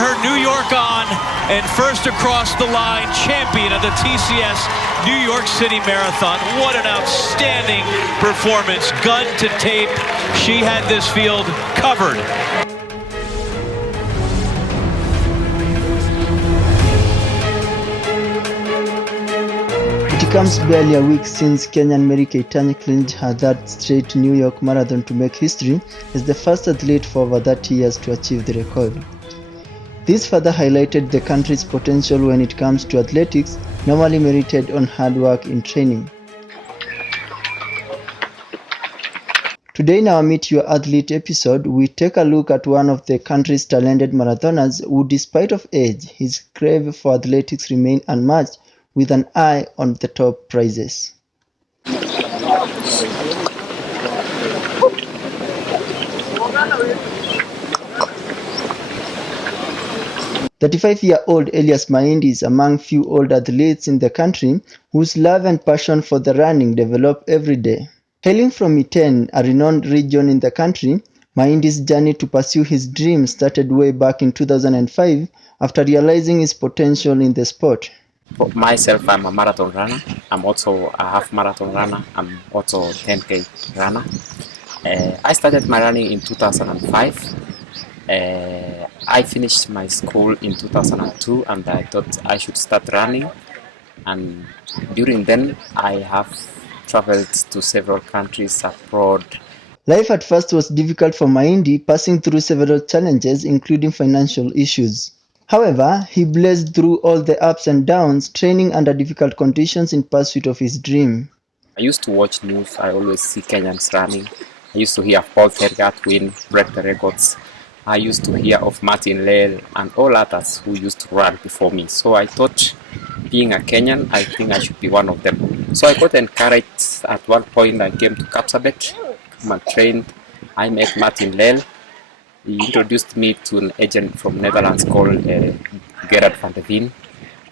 her New York on, and first across the line, champion of the TCS New York City Marathon. What an outstanding performance, gun to tape. She had this field covered. It comes barely a week since Kenyan Mary Keitany clinched her third straight New York Marathon to make history as the first athlete for over 30 years to achieve the record. This further highlighted the country's potential when it comes to athletics, normally merited on hard work in training. Today in our Meet Your Athlete episode, we take a look at one of the country's talented marathoners who, despite of age, his crave for athletics remained unmatched, with an eye on the top prizes. 35-year-old Elias Mahindi is among few old athletes in the country whose love and passion for the running develop every day. Hailing from Iten, a renowned region in the country, Mahindi's journey to pursue his dream started way back in 2005 after realizing his potential in the sport. For myself, I'm a marathon runner. I'm also a half marathon runner. I'm also a 10K runner. I started my running in 2005. I finished my school in 2002 and I thought I should start running. And during then, I have traveled to several countries abroad. Life at first was difficult for Mahindi, passing through several challenges, including financial issues. However, he blazed through all the ups and downs, training under difficult conditions in pursuit of his dream. I used to watch news. I always see Kenyans running. I used to hear of Paul Tergat win, break the records. I used to hear of Martin Lale and all others who used to run before me. So I thought, being a Kenyan, I think I should be one of them. So I got encouraged. At one point, I came to Kapsabet, come and trained. I met Martin Lale. He introduced me to an agent from Netherlands called Gerard van der Veen.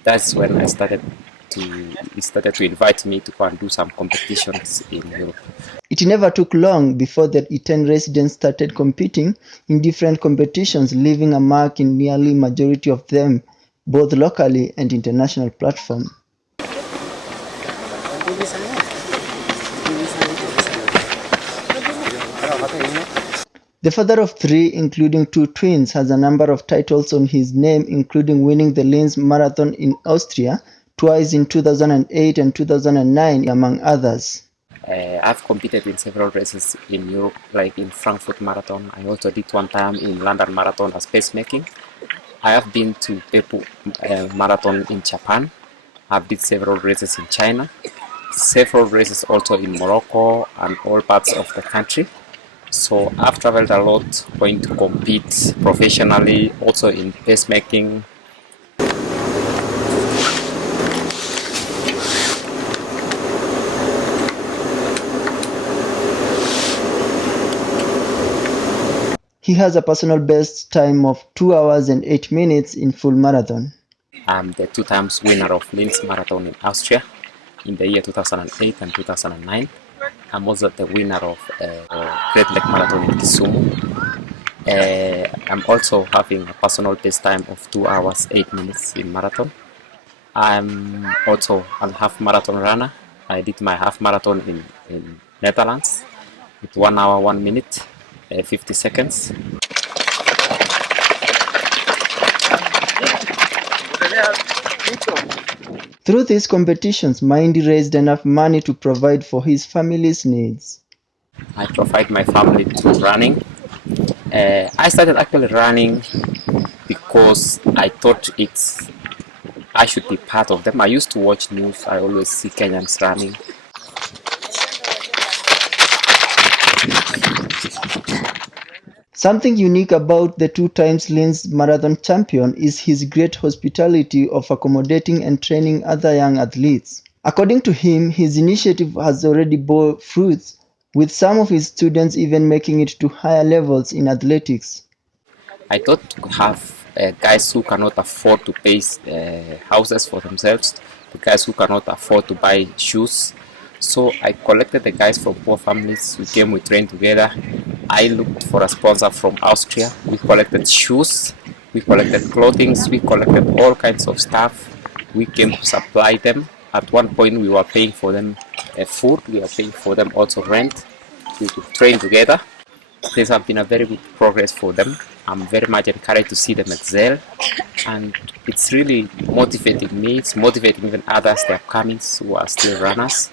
That's when he started to invite me to go and do some competitions in Europe. It never took long before the Iten residents started competing in different competitions, leaving a mark in nearly majority of them, both locally and international platform. The father of three, including two twins, has a number of titles on his name, including winning the Linz Marathon in Austria twice in 2008 and 2009, among others. I've competed in several races in Europe, like in Frankfurt Marathon. I also did one time in London Marathon as pacemaking. I have been to Pepu Marathon in Japan. I've did several races in China, several races also in Morocco and all parts of the country. So I've traveled a lot, going to compete professionally, also in pacemaking. He has a personal best time of 2 hours and 8 minutes in full marathon. I'm the 2 times winner of Linz Marathon in Austria in the year 2008 and 2009. I'm also the winner of Great Lake Marathon in Kisumu. I'm also having a personal best time of 2 hours 8 minutes in marathon. I'm also a half marathon runner. I did my half marathon in Netherlands with 1 hour 1 minute 50 seconds. Through these competitions, Mahindi raised enough money to provide for his family's needs. I provide my family to running. I started actually running because I thought I should be part of them. I used to watch news. I always see Kenyans running. Something unique about the 2 times Linz Marathon champion is his great hospitality of accommodating and training other young athletes. According to him, his initiative has already bore fruits, with some of his students even making it to higher levels in athletics. I thought to have guys who cannot afford to pay houses for themselves, the guys who cannot afford to buy shoes. So I collected the guys from poor families. We came, we trained together. I looked for a sponsor from Austria. We collected shoes. We collected clothing, we collected all kinds of stuff. We came to supply them. At one point, we were paying for them food. We were paying for them also rent. We could train together. This has been a very good progress for them. I'm very much encouraged to see them excel, and it's really motivating me. It's motivating even others. They are coming who are still runners,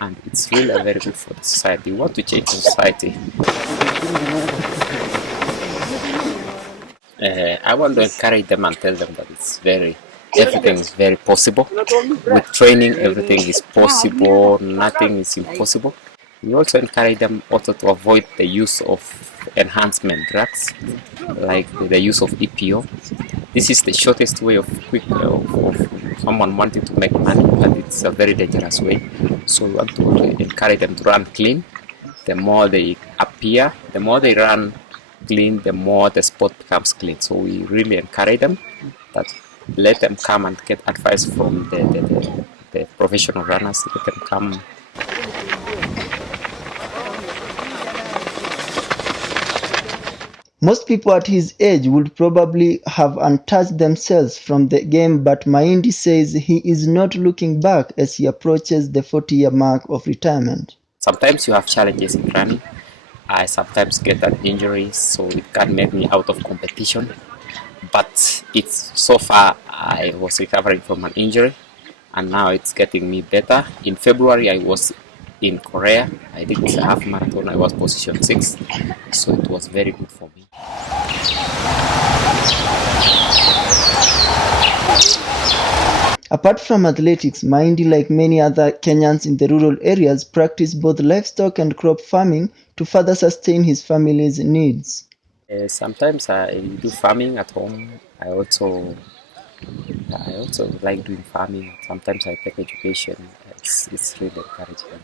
and it's really very good for the society. We want to change the society. I want to encourage them and tell them that everything is very possible. With training, everything is possible. Nothing is impossible. We also encourage them also to avoid the use of enhancement drugs, like the use of EPO. This is the shortest way of someone wanting to make money, but it's a very dangerous way. So we want to encourage them to run clean. The more they appear, the more they run clean, the more the sport becomes clean. So we really encourage them that let them come and get advice from the professional runners. Let them come. Most people at his age would probably have untouched themselves from the game, but Mahindi says he is not looking back as he approaches the 40-year mark of retirement. Sometimes you have challenges in running. I sometimes get an injury, so it can make me out of competition. But so far I was recovering from an injury, and now it's getting me better. In February I was in Korea. I did a half marathon. I was position 6, so it was very good for me. Apart from athletics, Mahindi, like many other Kenyans in the rural areas, practice both livestock and crop farming to further sustain his family's needs. Sometimes I do farming at home. I also like doing farming. Sometimes I take education. It's really encouraging.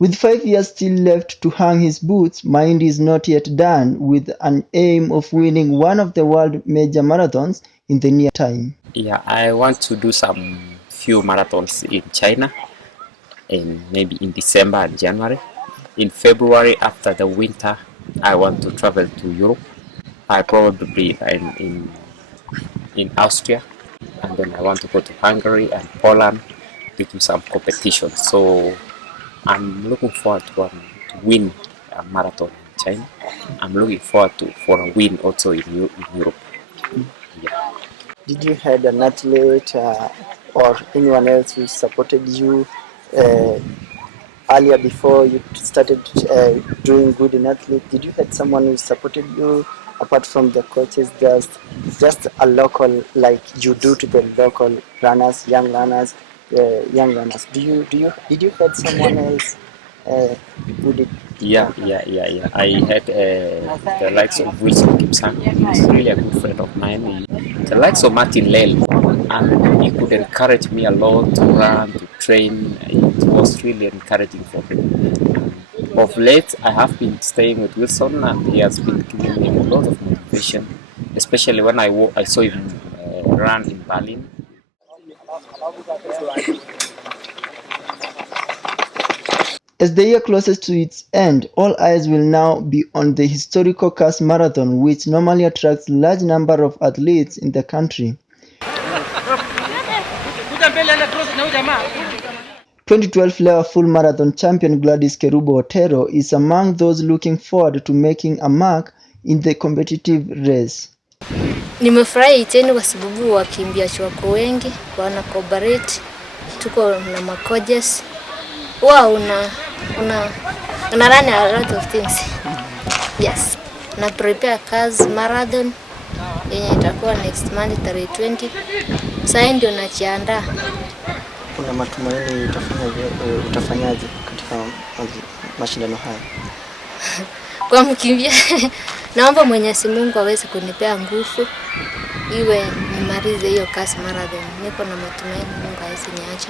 With 5 years still left to hang his boots, Mahindi is not yet done, with an aim of winning one of the world major marathons in the near time. Yeah, I want to do some few marathons in China, maybe in December and January. In February, after the winter, I want to travel to Europe. I probably in Austria, and then I want to go to Hungary and Poland to do some competition. So I'm looking forward to win a marathon in China. I'm looking forward for a win also in Europe. Yeah. Did you have an athlete or anyone else who supported you earlier before you started doing good in athlete? Did you have someone who supported you apart from the coaches, just a local, like you do to the local runners, young runners? Did you have someone else who did? Yeah. I had the likes of Wilson Gibson. He's really a good friend of mine. The likes of Martin Lale, and he could encourage me a lot to run, to train. It was really encouraging for him. Of late, I have been staying with Wilson, and he has been giving me a lot of motivation, especially when I saw him run in Berlin. As the year closes to its end, all eyes will now be on the historical Kas Marathon, which normally attracts a large number of athletes in the country. 2012 Lewa Full Marathon champion Gladys Kerubo Otero is among those looking forward to making a mark in the competitive race. Nimefurahi tena kwa sababu wakimbiaji wako wengi, wana cooperate, tuko na macoaches. Wow, una run a lot of things. Yes. Na prepare Kas Marathon yenye itakuwa next month tarehe 20. Sasa ndio najiandaa. Kuna matumaini utafanyaje katika mashindano haya? Kwa mkimbia, naomba Mwenyezi Mungu aweze kunipea nguvu iwe nimalize hiyo Kas Marathon. Niko na matumaini Mungu aweze niacha.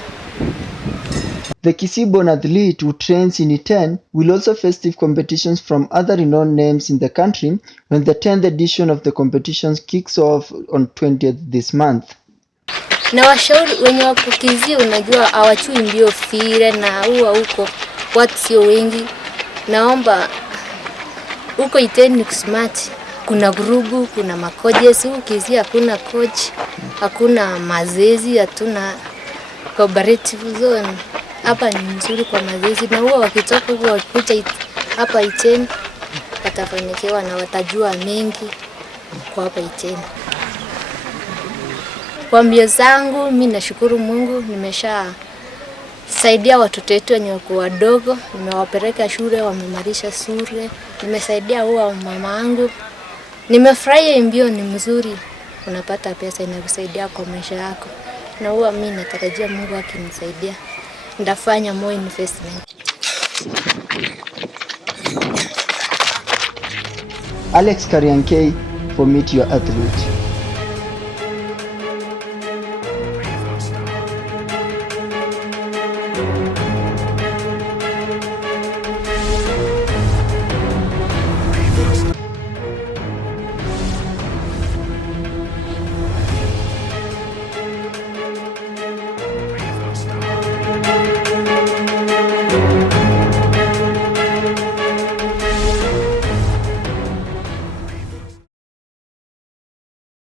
The Kisii-born athlete who trains in Iten will also face stiff competitions from other renowned names in the country when the 10th edition of the competitions kicks off on 20th this month. Na washauri wenye wako Kisii, unajua hawachui mbio vile, na huwa huko watu sio wengi. Naomba huko Iten ni smart, kuna grupu, kuna makojes. Huko Kisii hakuna coach, hakuna mazoezi, hatuna cooperative zone. Hapa ni nzuri kwa mazoezi, na huwa wakitoka huwa wakikuja hapa Iten watafanikiwa na watajua mengi kwa hapa Iten. Kwa mbio zangu mimi nashukuru Mungu, nimeshasaidia watoto wetu wenye wako wadogo, nimewapeleka shule, wamemalisha shule, nimesaidia huwa mama yangu. Nimefurahia mbio ni mzuri, unapata pesa inakusaidia kwa maisha yako. Na huwa mimi natarajia Mungu akinisaidia ndafanya more investment. Alex Kariankei for Meet Your Athlete.